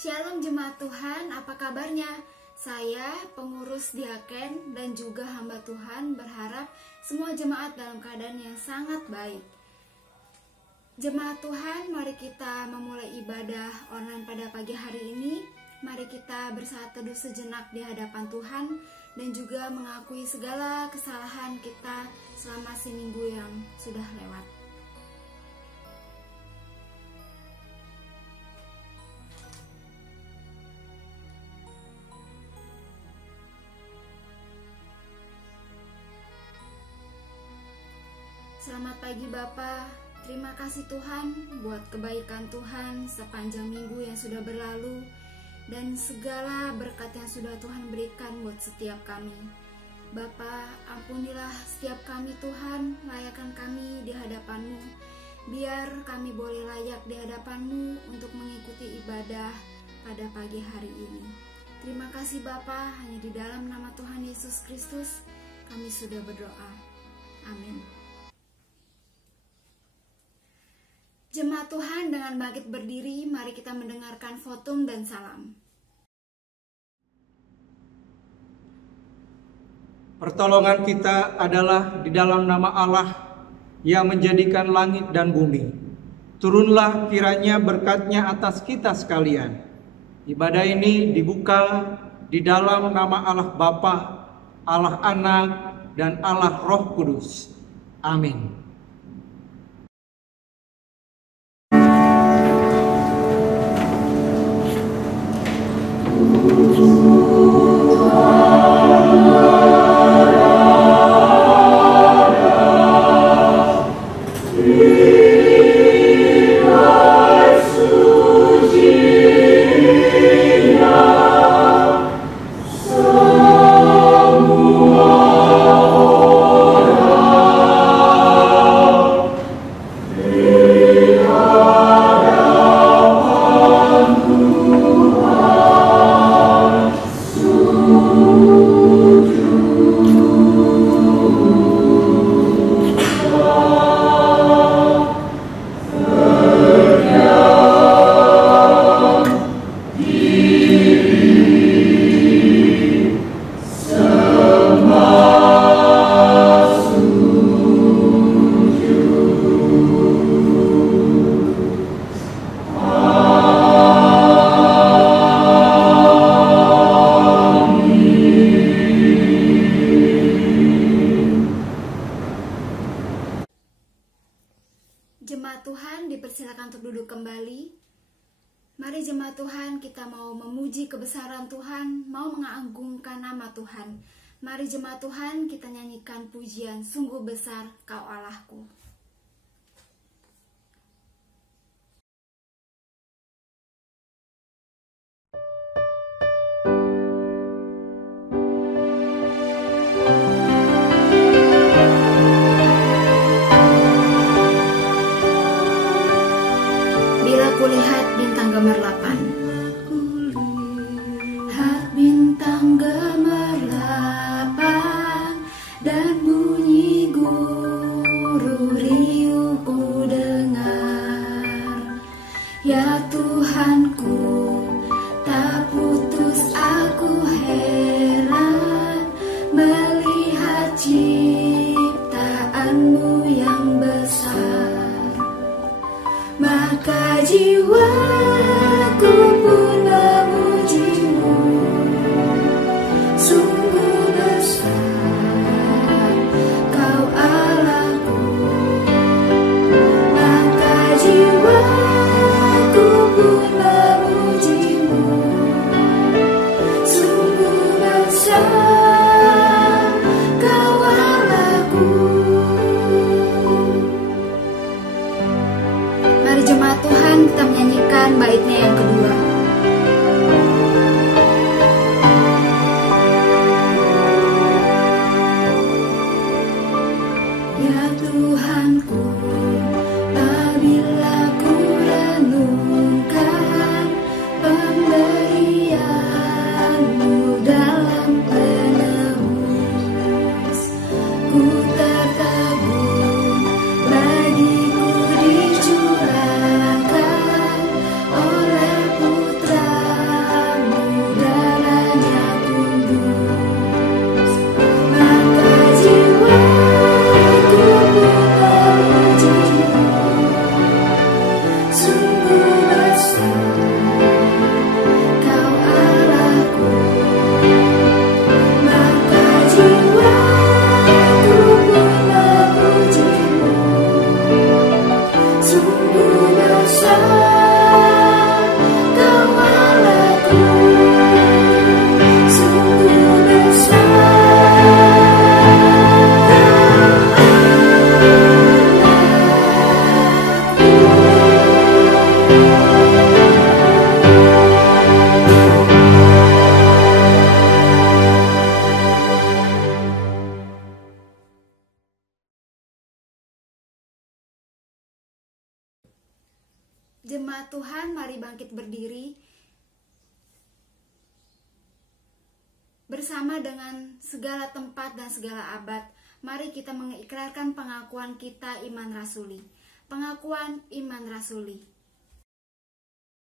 Shalom jemaat Tuhan, apa kabarnya? Saya pengurus diaken dan juga hamba Tuhan berharap semua jemaat dalam keadaan yang sangat baik. Jemaat Tuhan, mari kita memulai ibadah online pada pagi hari ini. Mari kita bersaat teduh sejenak di hadapan Tuhan dan juga mengakui segala kesalahan kita selama seminggu yang sudah lewat. Selamat pagi Bapa, terima kasih Tuhan buat kebaikan Tuhan sepanjang minggu yang sudah berlalu dan segala berkat yang sudah Tuhan berikan buat setiap kami. Bapa, ampunilah setiap kami Tuhan, layakkan kami di hadapan-Mu, biar kami boleh layak di hadapan-Mu untuk mengikuti ibadah pada pagi hari ini. Terima kasih Bapa, hanya di dalam nama Tuhan Yesus Kristus kami sudah berdoa. Amin. Jemaat Tuhan, dengan bangkit berdiri, mari kita mendengarkan votum dan salam. Pertolongan kita adalah di dalam nama Allah yang menjadikan langit dan bumi. Turunlah kiranya berkat-Nya atas kita sekalian. Ibadah ini dibuka di dalam nama Allah Bapa, Allah Anak, dan Allah Roh Kudus. Amin. Jemaat Tuhan, dipersilakan untuk duduk kembali. Mari jemaat Tuhan, kita mau memuji kebesaran Tuhan, mau mengagungkan nama Tuhan. Mari jemaat Tuhan, kita nyanyikan pujian, sungguh besar Kau Allahku. Kulihat bintang gemerlapan. Lihat bintang gemerlapan dan bunyi guru riuh ku dengar. Ya Tuhanku, tak putus aku heran melihat ciptaanmu yang besar. Maka jiwaku pun memuji-Mu, sungguh besar Kau Allahku. Maka jiwaku pun memuji-Mu, sungguh besar Kau Allahku. Mari jemaat Tuhan, kita menyanyikan baitnya yang kedua. Ya Tuhanku, apabila ku renungkan pemberian-Mu dalam penebus, ku tertabur bagiku dicurahkan oleh Jemaat Tuhan, mari bangkit berdiri bersama dengan segala tempat dan segala abad. Mari kita mengikrarkan pengakuan kita iman rasuli. Pengakuan iman rasuli.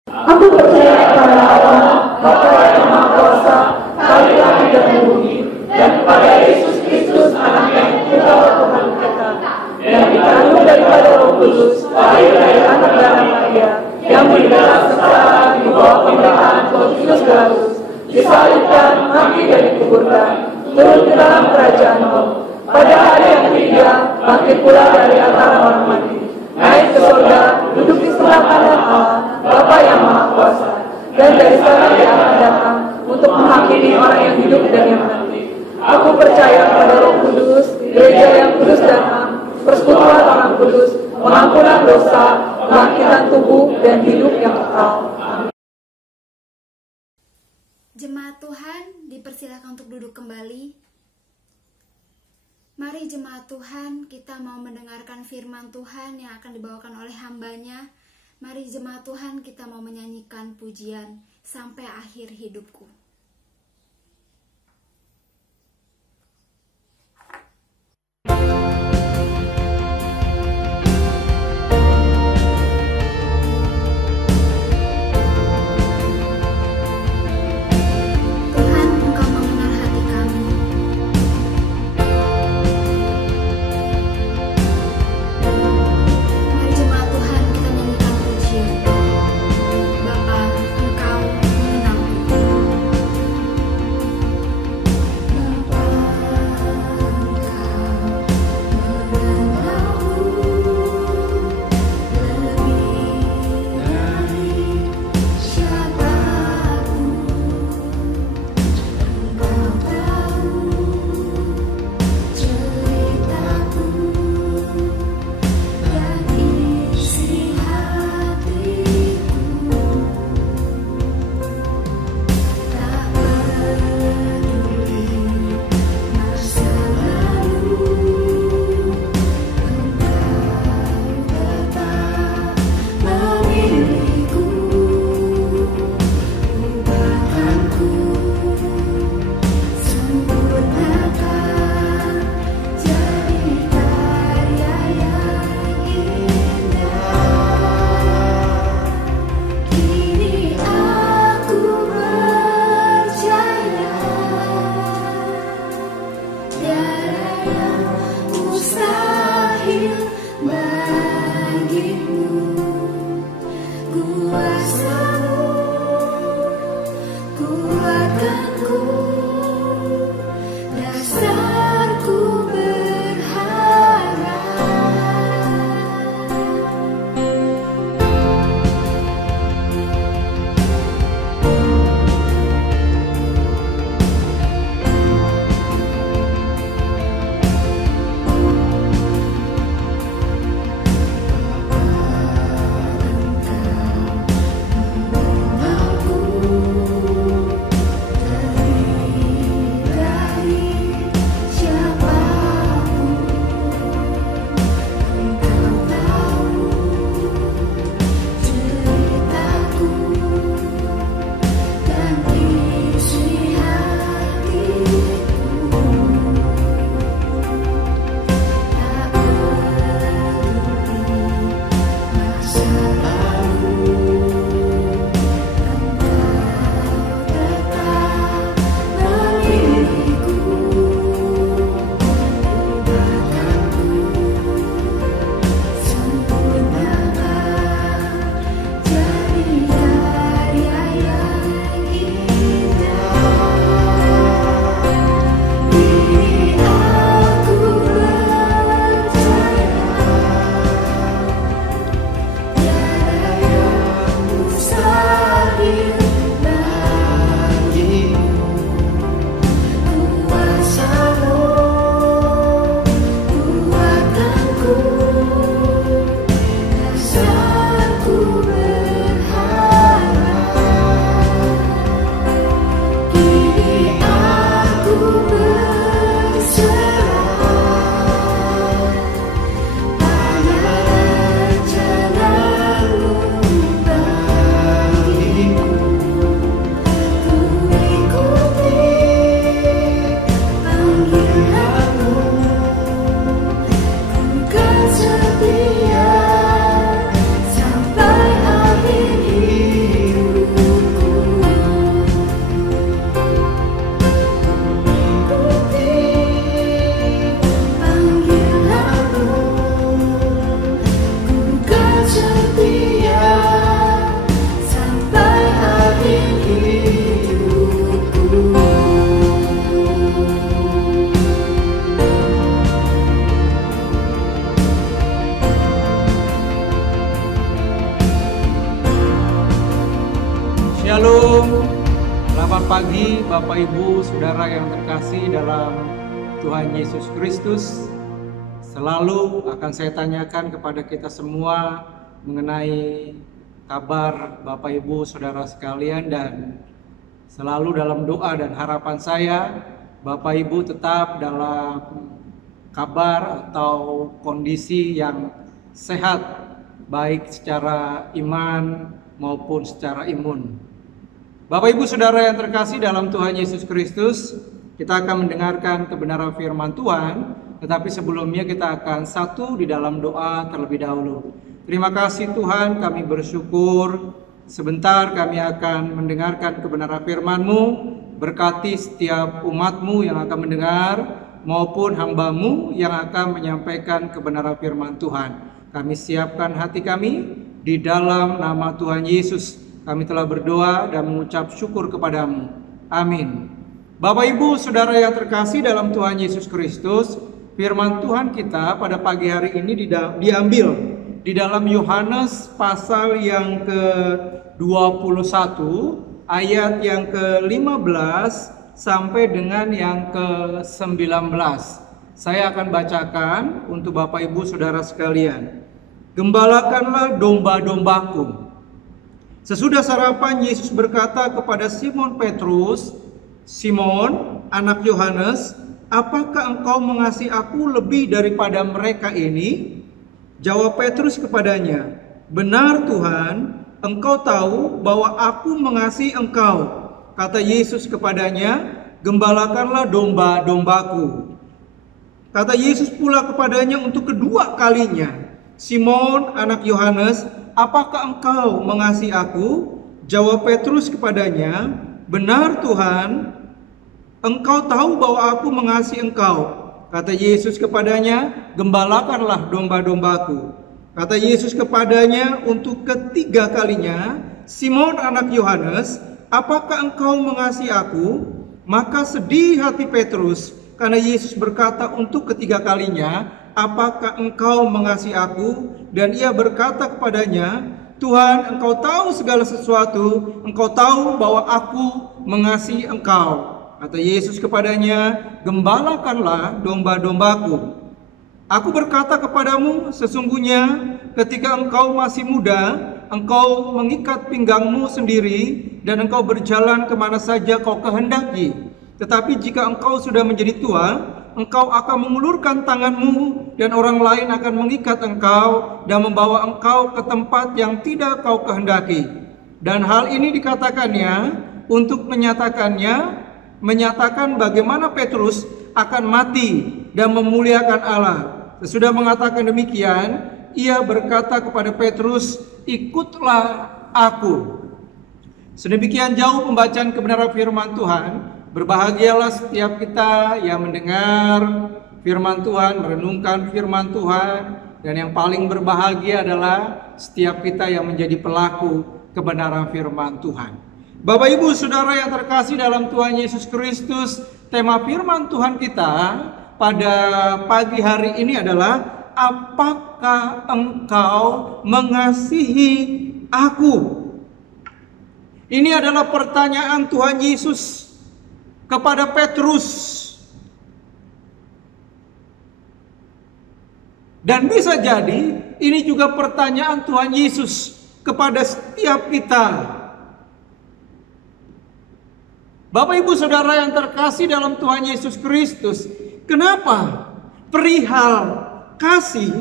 Aku percaya kepada Allah, Bapa yang Maha Kuasa, Kali langit dan bumi, dan kepada Yesus Kristus, Anak yang tunggal Tuhan kita, yang dikandung daripada Roh Kudus, lahir dari anak darah Maria, yang menderita sengsara di bawah pemerintahan Pontius Pilatus, disalibkan, mati dan dikuburkan, turun ke dalam kerajaan Allah. Pada hari yang ketiga, bangkit pula dari antara orang mati, naik ke surga, duduk di sebelah kanan Allah, Bapa yang Maha Kuasa, dan dari sana Dia akan datang untuk menghakimi orang yang hidup dan yang mati. Aku percaya pada Roh Kudus, Gereja yang kudus dan am, persekutuan orang kudus, pengampunan dosa, kebangkitan tubuh, dan hidup yang kekal. Jemaat Tuhan, dipersilakan untuk duduk kembali. Mari jemaat Tuhan, kita mau mendengarkan firman Tuhan yang akan dibawakan oleh hambanya. Mari jemaat Tuhan, kita mau menyanyikan pujian sampai akhir hidupku. Engkau mengenalku. Selamat pagi Bapak Ibu Saudara yang terkasih dalam Tuhan Yesus Kristus. Selalu akan saya tanyakan kepada kita semua mengenai kabar Bapak Ibu Saudara sekalian, dan selalu dalam doa dan harapan saya Bapak Ibu tetap dalam kabar atau kondisi yang sehat, baik secara iman maupun secara imun. Bapak Ibu Saudara yang terkasih dalam Tuhan Yesus Kristus, kita akan mendengarkan kebenaran firman Tuhan, tetapi sebelumnya kita akan satu di dalam doa terlebih dahulu. Terima kasih Tuhan, kami bersyukur sebentar kami akan mendengarkan kebenaran firman-Mu. Berkati setiap umat-Mu yang akan mendengar maupun hamba-Mu yang akan menyampaikan kebenaran firman Tuhan. Kami siapkan hati kami di dalam nama Tuhan Yesus. Kami telah berdoa dan mengucap syukur kepadamu. Amin. Bapak Ibu Saudara yang terkasih dalam Tuhan Yesus Kristus, firman Tuhan kita pada pagi hari ini diambil di dalam Yohanes pasal yang ke-21 ayat yang ke-15 sampai dengan yang ke-19. Saya akan bacakan untuk Bapak Ibu Saudara sekalian. Gembalakanlah domba-dombaku. Sesudah sarapan, Yesus berkata kepada Simon Petrus, "Simon, anak Yohanes, apakah engkau mengasihi aku lebih daripada mereka ini?" Jawab Petrus kepadanya, "Benar Tuhan, engkau tahu bahwa aku mengasihi engkau." Kata Yesus kepadanya, "Gembalakanlah domba-dombaku." Kata Yesus pula kepadanya untuk kedua kalinya, "Simon, anak Yohanes, apakah engkau mengasihi aku?" Jawab Petrus kepadanya, "Benar Tuhan, engkau tahu bahwa aku mengasihi engkau." Kata Yesus kepadanya, "Gembalakanlah domba-dombaku." Kata Yesus kepadanya untuk ketiga kalinya, "Simon, anak Yohanes, apakah engkau mengasihi aku?" Maka sedih hati Petrus karena Yesus berkata untuk ketiga kalinya, "Apakah engkau mengasihi aku?" Dan ia berkata kepadanya, "Tuhan, engkau tahu segala sesuatu, engkau tahu bahwa aku mengasihi engkau." Kata Yesus kepadanya, "Gembalakanlah domba-dombaku. Aku berkata kepadamu, sesungguhnya ketika engkau masih muda, engkau mengikat pinggangmu sendiri dan engkau berjalan kemana saja kau kehendaki. Tetapi jika engkau sudah menjadi tua, engkau akan mengulurkan tanganmu dan orang lain akan mengikat engkau dan membawa engkau ke tempat yang tidak kau kehendaki." Dan hal ini dikatakannya untuk menyatakan bagaimana Petrus akan mati dan memuliakan Allah. Sesudah mengatakan demikian, ia berkata kepada Petrus, "Ikutlah aku." Sedemikian jauh pembacaan kebenaran firman Tuhan. Berbahagialah setiap kita yang mendengar firman Tuhan, merenungkan firman Tuhan, dan yang paling berbahagia adalah setiap kita yang menjadi pelaku kebenaran firman Tuhan. Bapak Ibu Saudara yang terkasih dalam Tuhan Yesus Kristus, tema firman Tuhan kita pada pagi hari ini adalah, apakah engkau mengasihi aku? Ini adalah pertanyaan Tuhan Yesus kepada Petrus. Dan bisa jadi ini juga pertanyaan Tuhan Yesus kepada setiap kita. Bapak Ibu Saudara yang terkasih dalam Tuhan Yesus Kristus, kenapa perihal kasih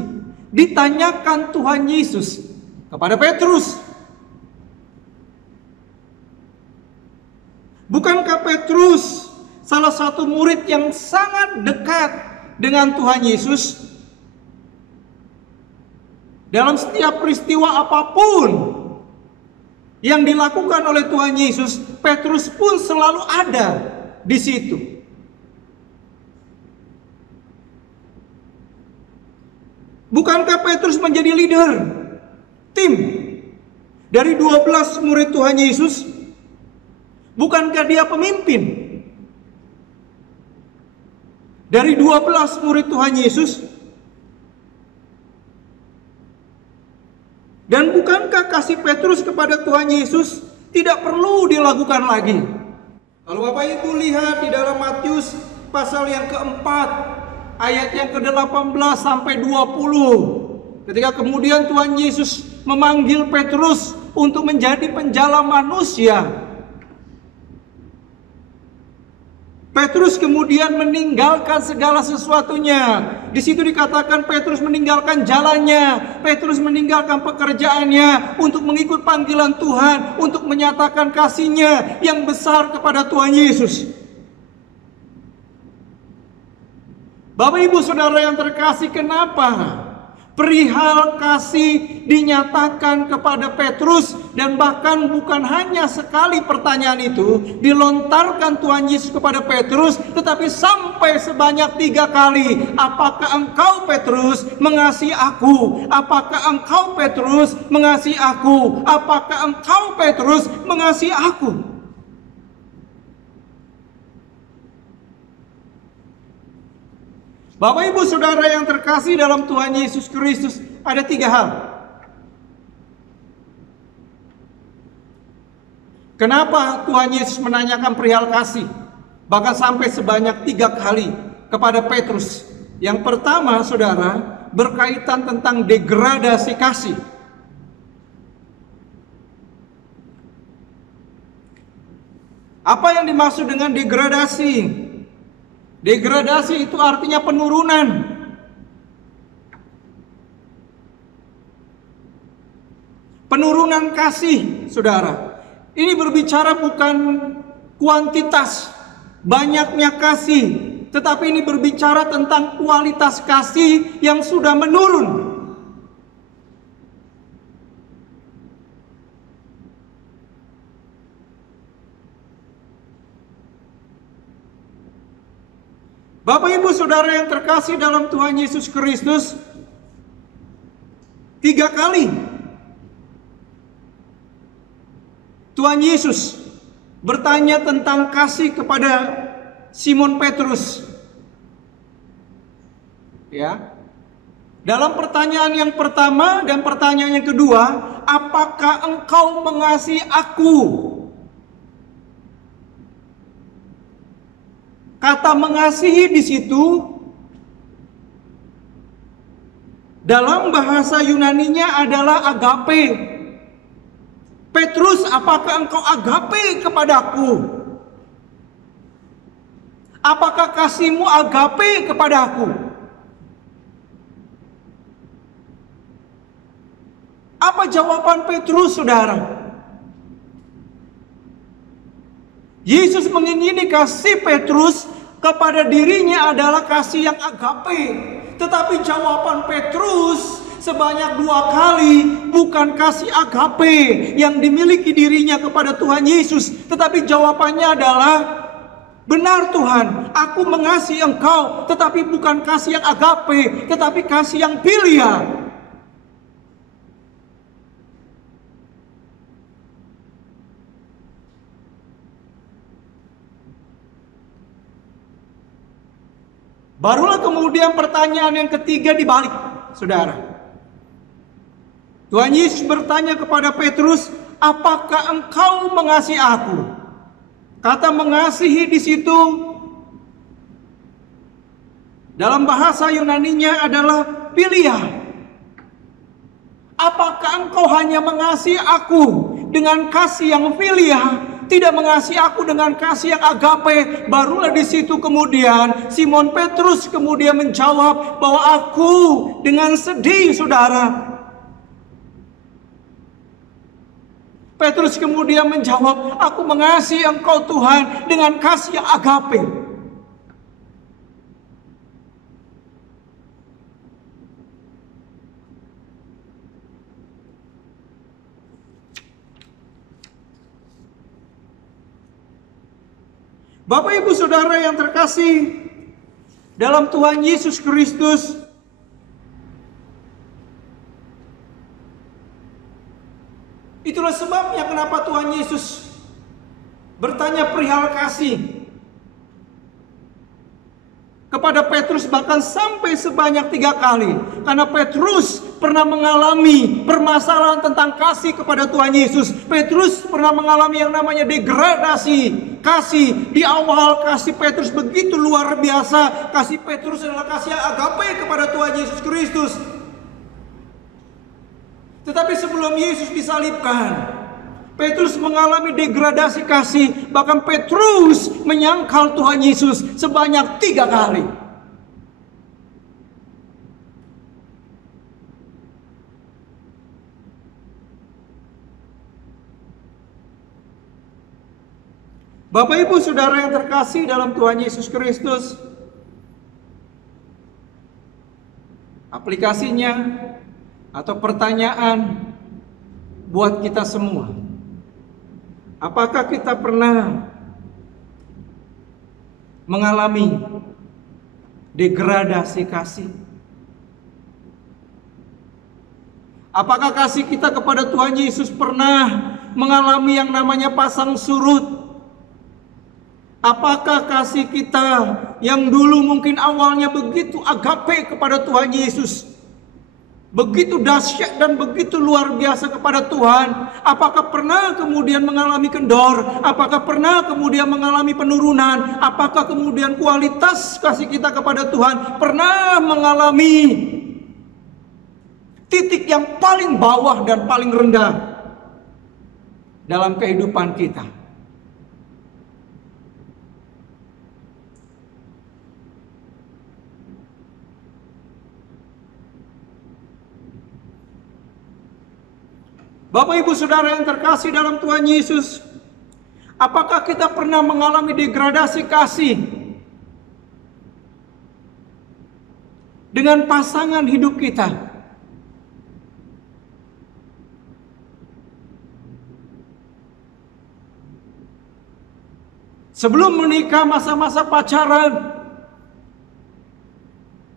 ditanyakan Tuhan Yesus kepada Petrus? Bukankah Petrus salah satu murid yang sangat dekat dengan Tuhan Yesus? Dalam setiap peristiwa apapun yang dilakukan oleh Tuhan Yesus, Petrus pun selalu ada di situ. Bukankah Petrus menjadi leader tim dari 12 murid Tuhan Yesus? Bukankah dia pemimpin dari 12 murid Tuhan Yesus? Dan bukankah kasih Petrus kepada Tuhan Yesus tidak perlu dilakukan lagi? Kalau Bapak Ibu lihat di dalam Matius pasal yang keempat, ayat yang ke-18 sampai 20. Ketika kemudian Tuhan Yesus memanggil Petrus untuk menjadi penjala manusia, Petrus kemudian meninggalkan segala sesuatunya. Di situ dikatakan Petrus meninggalkan jalannya, Petrus meninggalkan pekerjaannya untuk mengikut panggilan Tuhan, untuk menyatakan kasihnya yang besar kepada Tuhan Yesus. Bapak Ibu Saudara yang terkasih, kenapa perihal kasih dinyatakan kepada Petrus, dan bahkan bukan hanya sekali pertanyaan itu dilontarkan Tuhan Yesus kepada Petrus, tetapi sampai sebanyak 3 kali. Apakah engkau Petrus mengasihi aku? Apakah engkau Petrus mengasihi aku? Apakah engkau Petrus mengasihi aku? Bapak Ibu Saudara yang terkasih dalam Tuhan Yesus Kristus, ada 3 hal. Kenapa Tuhan Yesus menanyakan perihal kasih? Bahkan sampai sebanyak 3 kali kepada Petrus. Yang pertama, saudara, berkaitan tentang degradasi kasih. Apa yang dimaksud dengan degradasi? Degradasi itu artinya penurunan. Penurunan kasih, saudara. Ini berbicara bukan kuantitas, banyaknya kasih, tetapi ini berbicara tentang kualitas kasih yang sudah menurun. Bapak Ibu Saudara yang terkasih dalam Tuhan Yesus Kristus, 3 kali Tuhan Yesus bertanya tentang kasih kepada Simon Petrus. Ya. Dalam pertanyaan yang pertama dan pertanyaan yang kedua, apakah engkau mengasihi aku? Kata mengasihi di situ dalam bahasa Yunaninya adalah agape. Petrus, apakah engkau agape kepadaku? Apakah kasihmu agape kepadaku? Apa jawaban Petrus, saudara? Yesus mengingini kasih Petrus kepada dirinya adalah kasih yang agape. Tetapi jawaban Petrus sebanyak 2 kali bukan kasih agape yang dimiliki dirinya kepada Tuhan Yesus. Tetapi jawabannya adalah, benar Tuhan, aku mengasihi engkau, tetapi bukan kasih yang agape, tetapi kasih yang philia. Barulah kemudian pertanyaan yang ketiga dibalik, saudara. Tuhan Yesus bertanya kepada Petrus, apakah engkau mengasihi aku? Kata mengasihi di situ dalam bahasa Yunaninya adalah philia. Apakah engkau hanya mengasihi aku dengan kasih yang philia, tidak mengasihi aku dengan kasih yang agape? Barulah di situ kemudian Simon Petrus kemudian menjawab bahwa aku dengan sedih, saudara. Petrus kemudian menjawab, aku mengasihi engkau Tuhan dengan kasih yang agape. Bapak Ibu Saudara yang terkasih dalam Tuhan Yesus Kristus, itulah sebabnya kenapa Tuhan Yesus bertanya perihal kasih. kepada Petrus bahkan sampai sebanyak 3 kali. Karena Petrus pernah mengalami permasalahan tentang kasih kepada Tuhan Yesus. Petrus pernah mengalami yang namanya degradasi kasih. Di awal kasih Petrus begitu luar biasa. Kasih Petrus adalah kasih agape kepada Tuhan Yesus Kristus. Tetapi sebelum Yesus disalibkan, Petrus mengalami degradasi kasih. Bahkan Petrus menyangkal Tuhan Yesus sebanyak 3 kali. Bapak Ibu Saudara yang terkasih dalam Tuhan Yesus Kristus, aplikasinya atau pertanyaan buat kita semua. Apakah kita pernah mengalami degradasi kasih? Apakah kasih kita kepada Tuhan Yesus pernah mengalami yang namanya pasang surut? Apakah kasih kita yang dulu mungkin awalnya begitu agape kepada Tuhan Yesus, begitu dahsyat dan begitu luar biasa kepada Tuhan, apakah pernah kemudian mengalami kendor? Apakah pernah kemudian mengalami penurunan? Apakah kemudian kualitas kasih kita kepada Tuhan pernah mengalami titik yang paling bawah dan paling rendah dalam kehidupan kita? Bapak Ibu Saudara yang terkasih dalam Tuhan Yesus, apakah kita pernah mengalami degradasi kasih dengan pasangan hidup kita? Sebelum menikah, masa-masa pacaran,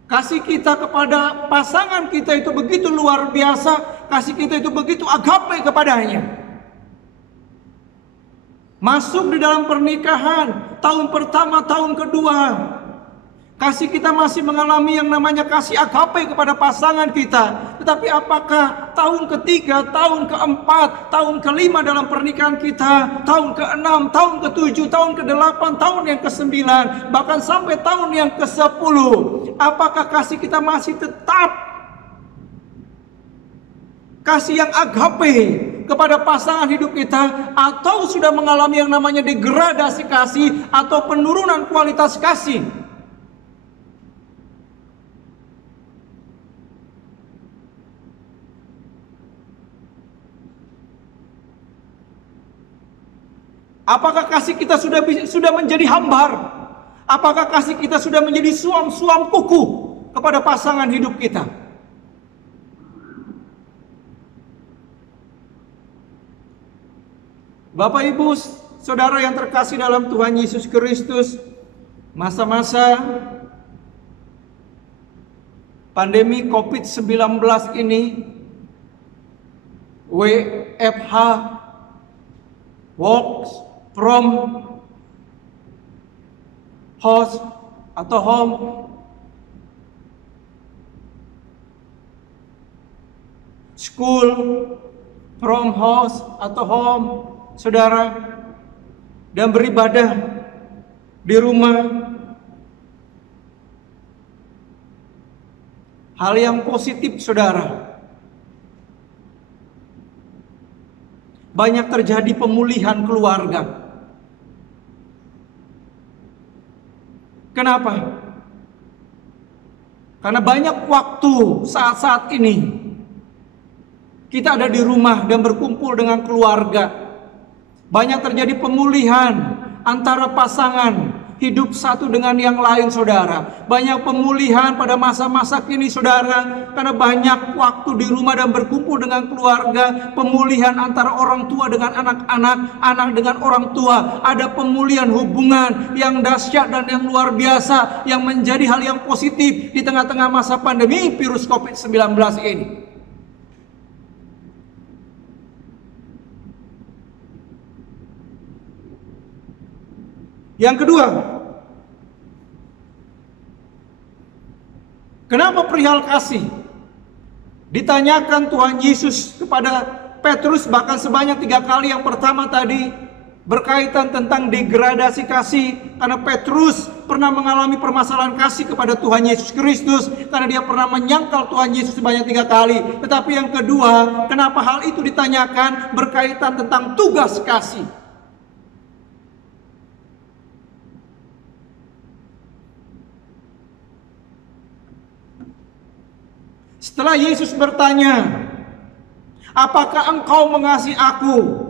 kasih kita kepada pasangan kita itu begitu luar biasa. Kasih kita itu begitu agape kepadanya. Masuk di dalam pernikahan, tahun pertama, tahun kedua, kasih kita masih mengalami yang namanya kasih agape kepada pasangan kita. Tetapi apakah tahun ketiga, tahun keempat, tahun kelima dalam pernikahan kita, tahun ke-6, tahun ke-7, tahun ke-8, tahun yang ke-9, bahkan sampai tahun yang ke-10, apakah kasih kita masih tetap kasih yang agape kepada pasangan hidup kita, atau sudah mengalami yang namanya degradasi kasih atau penurunan kualitas kasih? Apakah kasih kita sudah menjadi hambar? Apakah kasih kita sudah menjadi suam-suam kuku kepada pasangan hidup kita? Bapak Ibu Saudara yang terkasih dalam Tuhan Yesus Kristus, masa-masa pandemi COVID-19 ini, WFH, work from house atau home, school from house atau home, saudara, dan beribadah di rumah. Hal yang positif, saudara. Banyak terjadi pemulihan keluarga. Kenapa? Karena banyak waktu saat-saat ini kita ada di rumah dan berkumpul dengan keluarga. Banyak terjadi pemulihan antara pasangan hidup satu dengan yang lain, saudara. Banyak pemulihan pada masa-masa kini, saudara, karena banyak waktu di rumah dan berkumpul dengan keluarga. Pemulihan antara orang tua dengan anak-anak, anak dengan orang tua. Ada pemulihan hubungan yang dahsyat dan yang luar biasa, yang menjadi hal yang positif di tengah-tengah masa pandemi virus COVID-19 ini. Yang kedua, Kenapa perihal kasih? Ditanyakan Tuhan Yesus kepada Petrus bahkan sebanyak 3 kali. Yang pertama tadi berkaitan tentang degradasi kasih, karena Petrus pernah mengalami permasalahan kasih kepada Tuhan Yesus Kristus, karena dia pernah menyangkal Tuhan Yesus sebanyak 3 kali. Tetapi yang kedua, kenapa hal itu ditanyakan? Berkaitan tentang tugas kasih. Setelah Yesus bertanya, apakah engkau mengasihi aku?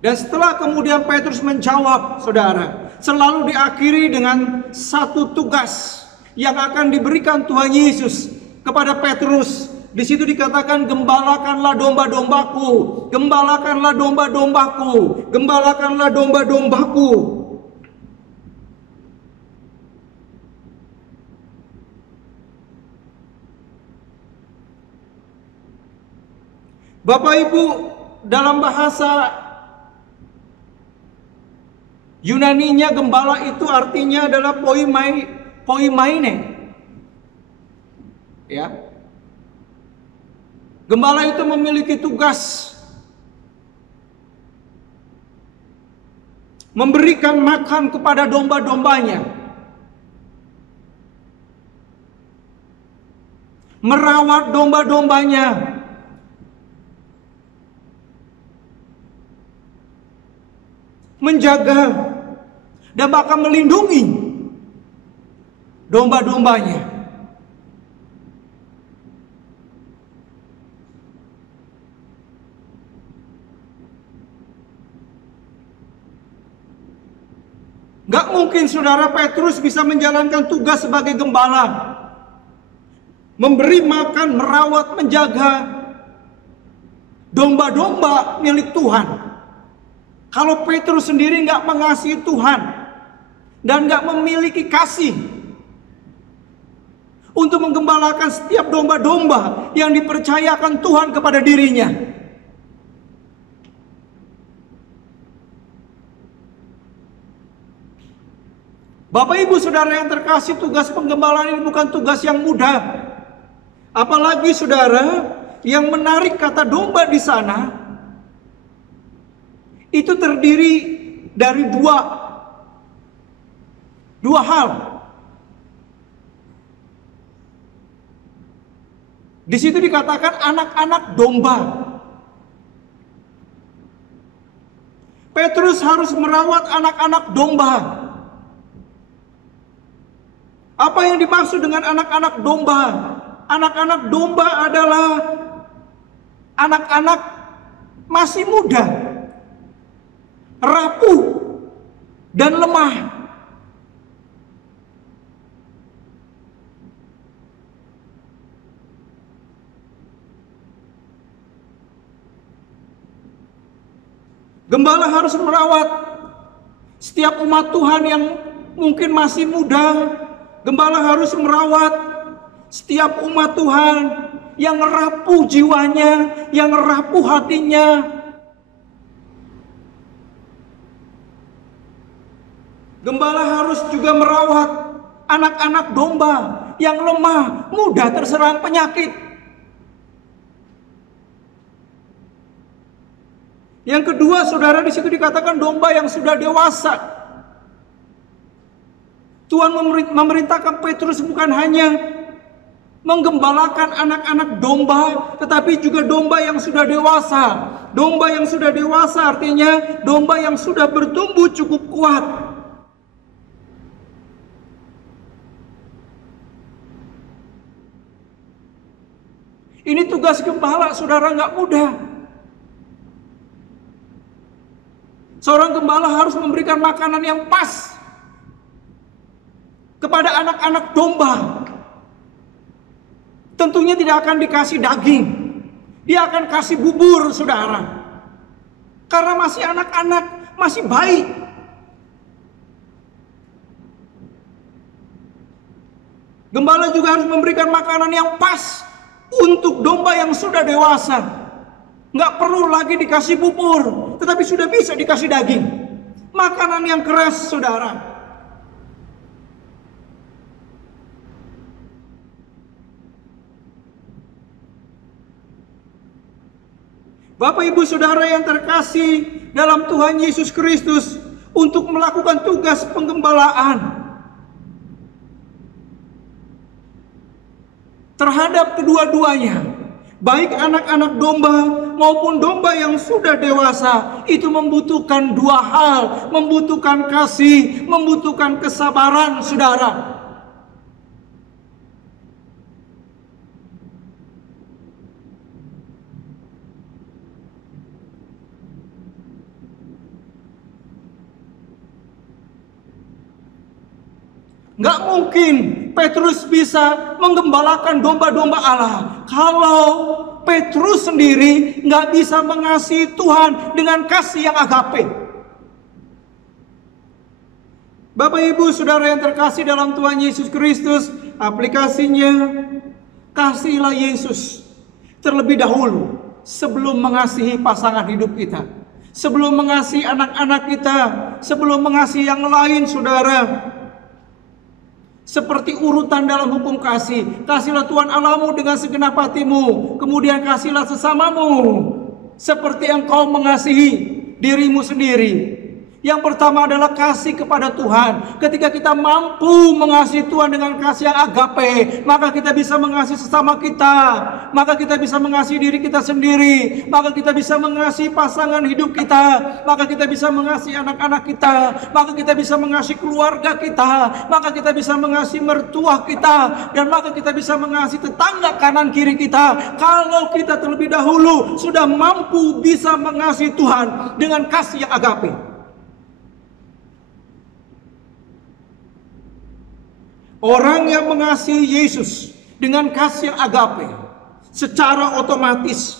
Dan setelah kemudian Petrus menjawab, saudara, selalu diakhiri dengan satu tugas yang akan diberikan Tuhan Yesus kepada Petrus. Di situ dikatakan, gembalakanlah domba-dombaku, gembalakanlah domba-dombaku, gembalakanlah domba-dombaku. Bapak Ibu, dalam bahasa Yunaninya gembala itu artinya adalah poimaine. Ya. Gembala itu memiliki tugas memberikan makan kepada domba-dombanya, merawat domba-dombanya, menjaga dan bahkan melindungi domba-dombanya. Gak mungkin saudara Petrus bisa menjalankan tugas sebagai gembala, memberi makan, merawat, menjaga domba-domba milik Tuhan, kalau Petrus sendiri gak mengasihi Tuhan dan gak memiliki kasih untuk menggembalakan setiap domba-domba yang dipercayakan Tuhan kepada dirinya. Bapak Ibu Saudara yang terkasih, tugas penggembalaan ini bukan tugas yang mudah. Apalagi saudara, yang menarik kata domba di sana itu terdiri dari dua hal. Di situ dikatakan anak-anak domba. Petrus harus merawat anak-anak domba. Apa yang dimaksud dengan anak-anak domba? Anak-anak domba adalah anak-anak masih muda, rapuh dan lemah. Gembala harus merawat setiap umat Tuhan yang mungkin masih muda. Gembala harus merawat setiap umat Tuhan yang rapuh jiwanya, yang rapuh hatinya. Gembala harus juga merawat anak-anak domba yang lemah, mudah terserang penyakit. Yang kedua, saudara, di situ dikatakan domba yang sudah dewasa. Tuhan memerintahkan Petrus bukan hanya menggembalakan anak-anak domba, tetapi juga domba yang sudah dewasa. Domba yang sudah dewasa artinya domba yang sudah bertumbuh cukup kuat. Ini tugas gembala, saudara, nggak mudah. Seorang gembala harus memberikan makanan yang pas kepada anak-anak domba. Tentunya tidak akan dikasih daging, dia akan kasih bubur, saudara. Karena masih anak-anak, masih bayi. Gembala juga harus memberikan makanan yang pas untuk domba yang sudah dewasa. Nggak perlu lagi dikasih bubur, tetapi sudah bisa dikasih daging. Makanan yang keras, saudara. Bapak Ibu Saudara yang terkasih dalam Tuhan Yesus Kristus, untuk melakukan tugas penggembalaan terhadap kedua-duanya, baik anak-anak domba maupun domba yang sudah dewasa, itu membutuhkan dua hal, membutuhkan kasih, membutuhkan kesabaran, saudara. Nggak mungkin Petrus bisa menggembalakan domba-domba Allah kalau Petrus sendiri nggak bisa mengasihi Tuhan dengan kasih yang agape. Bapak Ibu Saudara yang terkasih dalam Tuhan Yesus Kristus, aplikasinya, kasihilah Yesus terlebih dahulu sebelum mengasihi pasangan hidup kita, sebelum mengasihi anak-anak kita, sebelum mengasihi yang lain, saudara. Seperti urutan dalam hukum kasih. Kasihlah Tuhan Allahmu dengan segenap hatimu, kemudian kasihlah sesamamu seperti engkau mengasihi dirimu sendiri. Yang pertama adalah kasih kepada Tuhan. Ketika kita mampu mengasihi Tuhan dengan kasih yang agape, maka kita bisa mengasihi sesama kita, maka kita bisa mengasihi diri kita sendiri, maka kita bisa mengasihi pasangan hidup kita, maka kita bisa mengasihi anak-anak kita, maka kita bisa mengasihi keluarga kita, maka kita bisa mengasihi mertua kita, dan maka kita bisa mengasihi tetangga kanan kiri kita. Kalau kita terlebih dahulu sudah mampu bisa mengasihi Tuhan dengan kasih yang agape. Orang yang mengasihi Yesus dengan kasih yang agape, secara otomatis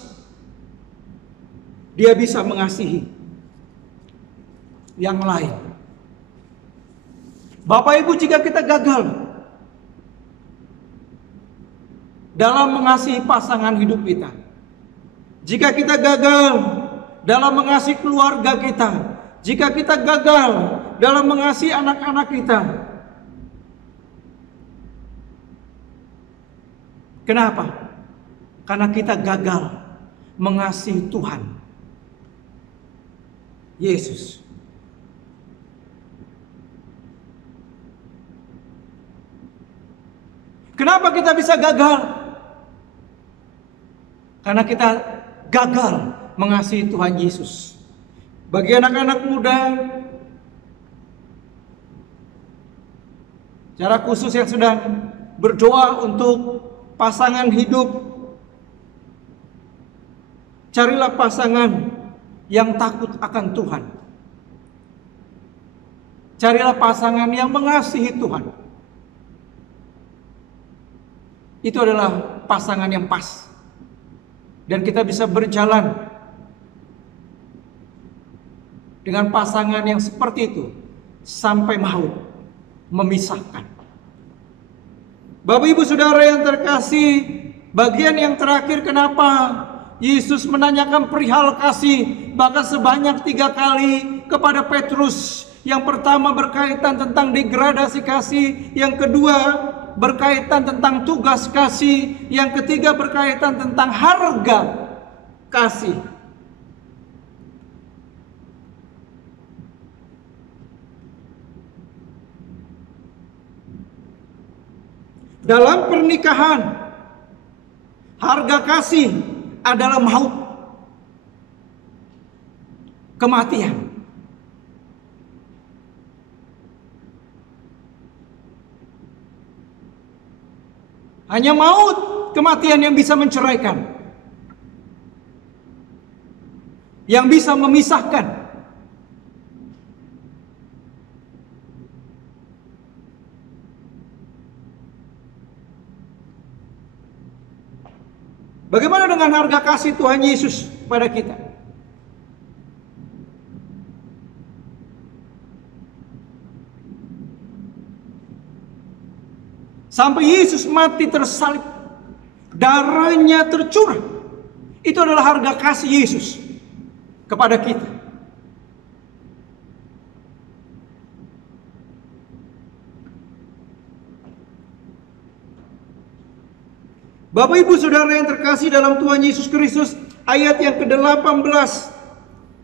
dia bisa mengasihi yang lain. Bapak Ibu, jika kita gagal dalam mengasihi pasangan hidup kita, jika kita gagal dalam mengasihi keluarga kita, jika kita gagal dalam mengasihi anak-anak kita, kenapa? Karena kita gagal mengasihi Tuhan Yesus. Kenapa kita bisa gagal? Karena kita gagal mengasihi Tuhan Yesus. Bagi anak-anak muda, secara khusus yang sedang berdoa untuk pasangan hidup, carilah pasangan yang takut akan Tuhan. Carilah pasangan yang mengasihi Tuhan. Itu adalah pasangan yang pas. Dan kita bisa berjalan dengan pasangan yang seperti itu sampai maut memisahkan. Bapak Ibu Saudara yang terkasih, bagian yang terakhir kenapa Yesus menanyakan perihal kasih bahkan sebanyak 3 kali kepada Petrus. Yang pertama berkaitan tentang degradasi kasih, yang kedua berkaitan tentang tugas kasih, yang ketiga berkaitan tentang harga kasih. Dalam pernikahan, harga kasih adalah maut, kematian. Hanya maut, kematian yang bisa menceraikan, yang bisa memisahkan. Bagaimana dengan harga kasih Tuhan Yesus pada kita? Sampai Yesus mati tersalib, darahnya tercurah. Itu adalah harga kasih Yesus kepada kita. Bapak Ibu Saudara yang terkasih dalam Tuhan Yesus Kristus, ayat yang ke-18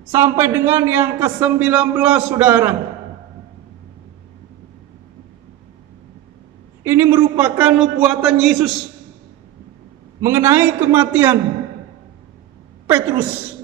sampai dengan yang ke-19, saudara. Ini merupakan nubuatan Yesus mengenai kematian Petrus.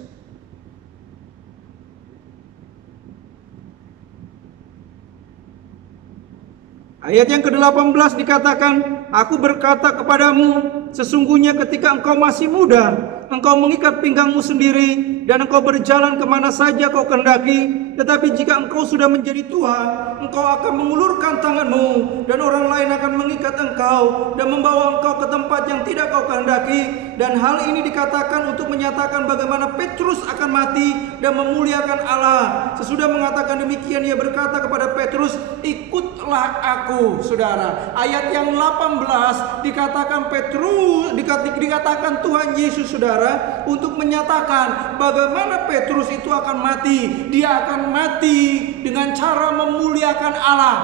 Ayat yang ke-18 dikatakan, "Aku berkata kepadamu, sesungguhnya ketika engkau masih muda, engkau mengikat pinggangmu sendiri, dan engkau berjalan kemana saja kau kehendaki. Tetapi jika engkau sudah menjadi tua, engkau akan mengulurkan tanganmu, dan orang lain akan mengikat engkau, dan membawa engkau ke tempat yang tidak kau kehendaki." Dan hal ini dikatakan untuk menyatakan bagaimana Petrus akan mati dan memuliakan Allah. Sesudah mengatakan demikian, ia berkata kepada Petrus, "Ikutlah aku." Saudara, ayat yang 18 dikatakan dikatakan Tuhan Yesus, saudara, untuk menyatakan bagaimana Petrus itu akan mati. Dia akan mati dengan cara memuliakan Allah.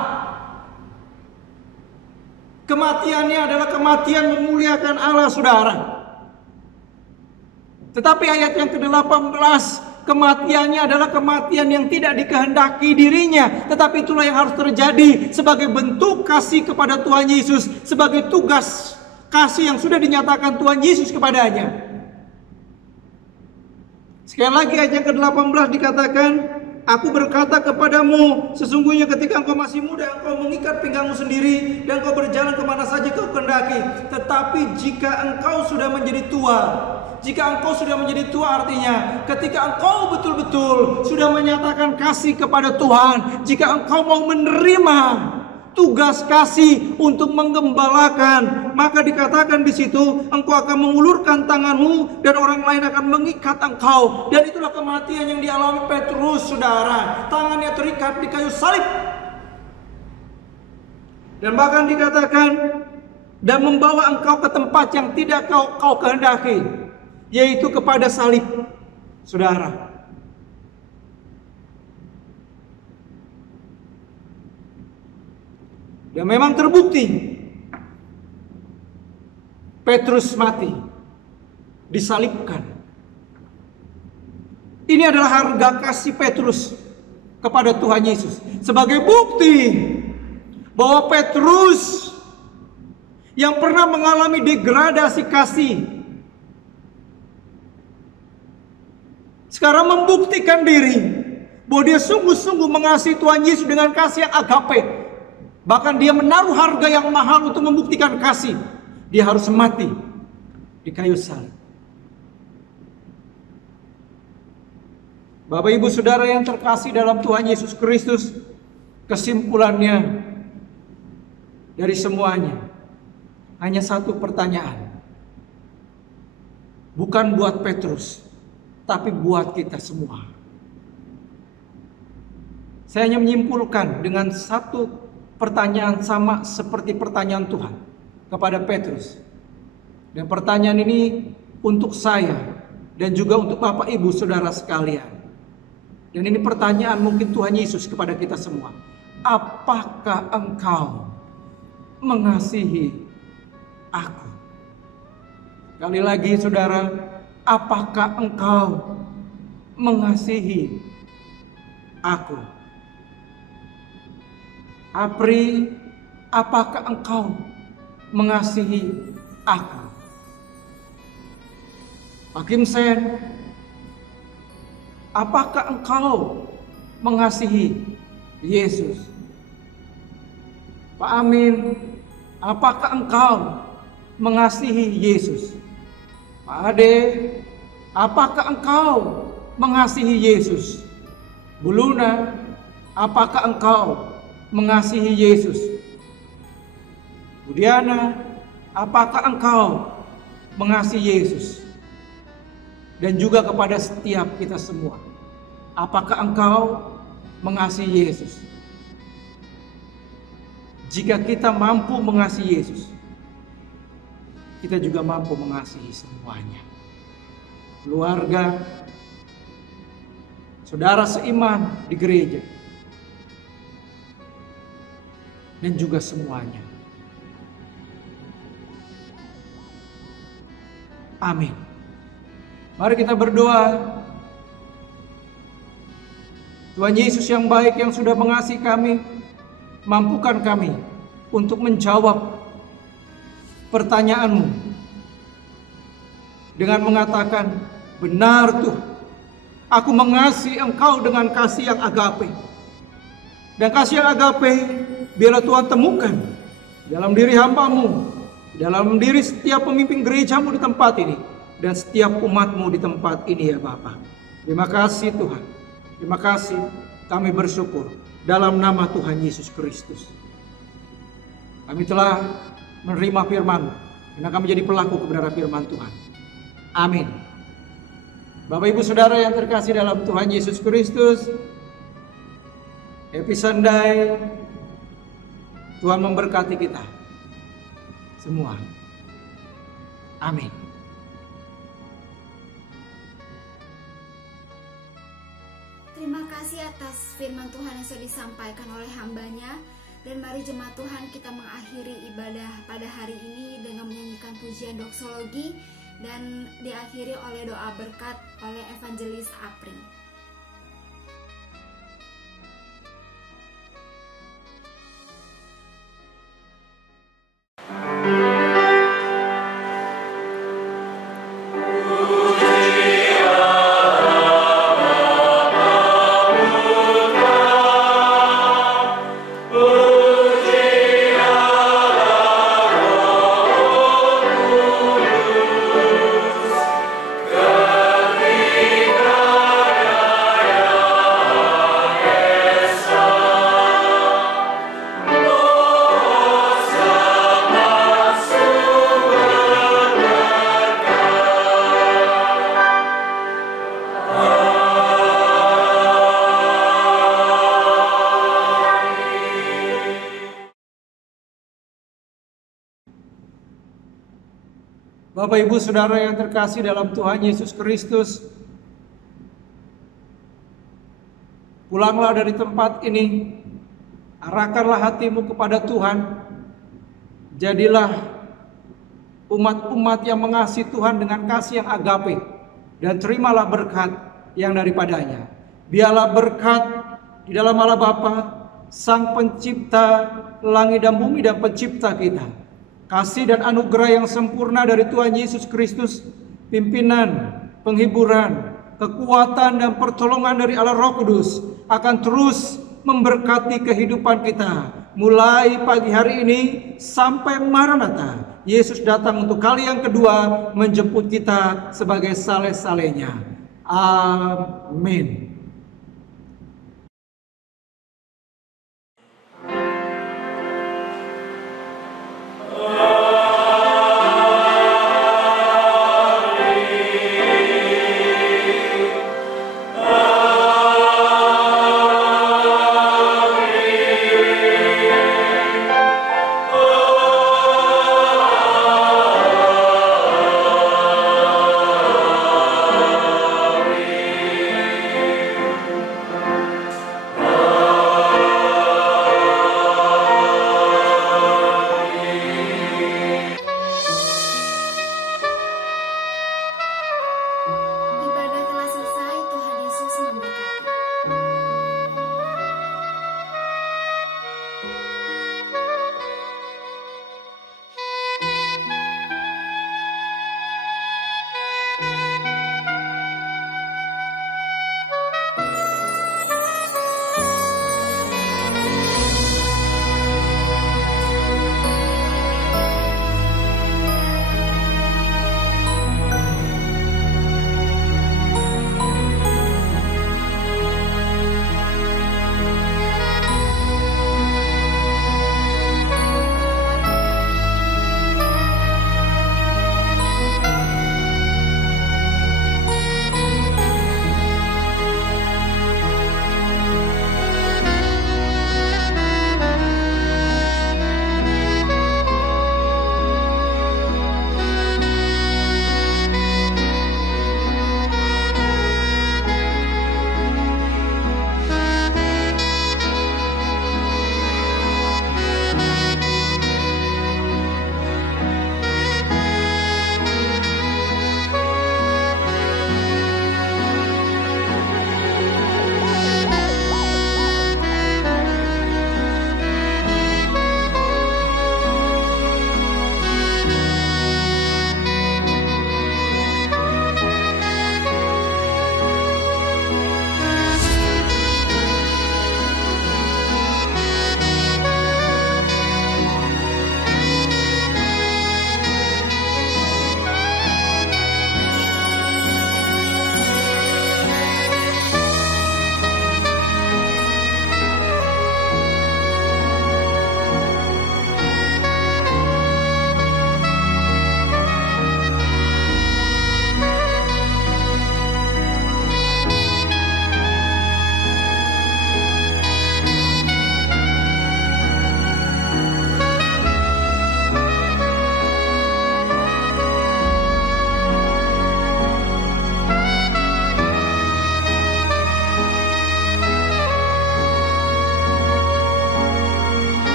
Kematiannya adalah kematian memuliakan Allah, saudara. Tetapi ayat yang ke-18, kematiannya adalah kematian yang tidak dikehendaki dirinya. Tetapi itulah yang harus terjadi sebagai bentuk kasih kepada Tuhan Yesus, sebagai tugas kasih yang sudah dinyatakan Tuhan Yesus kepadanya. Sekali lagi ayat yang ke-18 dikatakan, "Aku berkata kepadamu, sesungguhnya ketika engkau masih muda, engkau mengikat pinggangmu sendiri, dan engkau berjalan kemana saja kau kehendaki. Tetapi jika engkau sudah menjadi tua," jika engkau sudah menjadi tua artinya ketika engkau betul-betul sudah menyatakan kasih kepada Tuhan, jika engkau mau menerima tugas kasih untuk menggembalakan, maka dikatakan di situ, engkau akan mengulurkan tanganmu dan orang lain akan mengikat engkau. Dan itulah kematian yang dialami Petrus, saudara. Tangannya terikat di kayu salib. Dan bahkan dikatakan, dan membawa engkau ke tempat yang tidak kau kehendaki, yaitu kepada salib, saudara. Dan memang terbukti Petrus mati, disalibkan. Ini adalah harga kasih Petrus kepada Tuhan Yesus, sebagai bukti bahwa Petrus yang pernah mengalami degradasi kasih sekarang membuktikan diri bahwa dia sungguh-sungguh mengasihi Tuhan Yesus dengan kasih yang agape. Bahkan dia menaruh harga yang mahal untuk membuktikan kasih. Dia harus mati di kayu salib. Bapak Ibu Saudara yang terkasih dalam Tuhan Yesus Kristus, kesimpulannya dari semuanya hanya satu pertanyaan. Bukan buat Petrus, tapi buat kita semua. Saya hanya menyimpulkan dengan satu pertanyaan sama seperti pertanyaan Tuhan kepada Petrus. Dan pertanyaan ini untuk saya dan juga untuk Bapak Ibu Saudara sekalian. Dan ini pertanyaan mungkin Tuhan Yesus kepada kita semua. Apakah engkau mengasihi aku? Kali lagi saudara, apakah engkau mengasihi aku? Apri, apakah engkau mengasihi aku? Hakim Sen, apakah engkau mengasihi Yesus? Pak Amin, apakah engkau mengasihi Yesus? Pak Ade, apakah engkau mengasihi Yesus? Bu Luna, apakah engkau mengasihi Yesus? Bu Diana, apakah engkau mengasihi Yesus? Dan juga kepada setiap kita semua, apakah engkau mengasihi Yesus? Jika kita mampu mengasihi Yesus, kita juga mampu mengasihi semuanya. Keluarga, saudara seiman di gereja, dan juga semuanya. Amin. Mari kita berdoa. Tuhan Yesus yang baik, yang sudah mengasihi kami, mampukan kami untuk menjawab pertanyaanmu dengan mengatakan, benar Tuhan, aku mengasihi Engkau dengan kasih yang agape. Dan kasih yang agape biarlah Tuhan temukan dalam diri hamba-Mu, dalam diri setiap pemimpin gereja-Mu di tempat ini, dan setiap umat-Mu di tempat ini ya Bapa. Terima kasih Tuhan. Terima kasih, kami bersyukur dalam nama Tuhan Yesus Kristus. Kami telah menerima firman-Mu, dan kami menjadi pelaku kebenaran firman Tuhan. Amin. Bapak Ibu Saudara yang terkasih dalam Tuhan Yesus Kristus, Happy Sunday. Tuhan memberkati kita semua. Amin. Terima kasih atas firman Tuhan yang sudah disampaikan oleh hambanya. Dan mari jemaat Tuhan, kita mengakhiri ibadah pada hari ini dengan menyanyikan pujian doksologi dan diakhiri oleh doa berkat oleh Evangelis Apri. Bapak Ibu Saudara yang terkasih dalam Tuhan Yesus Kristus, pulanglah dari tempat ini, arahkanlah hatimu kepada Tuhan, jadilah umat-umat yang mengasihi Tuhan dengan kasih yang agape, dan terimalah berkat yang daripadanya. Biarlah berkat di dalam Allah Bapa, Sang Pencipta langit dan bumi dan Pencipta kita, kasih dan anugerah yang sempurna dari Tuhan Yesus Kristus, pimpinan, penghiburan, kekuatan dan pertolongan dari Allah Roh Kudus akan terus memberkati kehidupan kita mulai pagi hari ini sampai Maranatha. Yesus datang untuk kali yang kedua menjemput kita sebagai saleh-salehnya. Amin.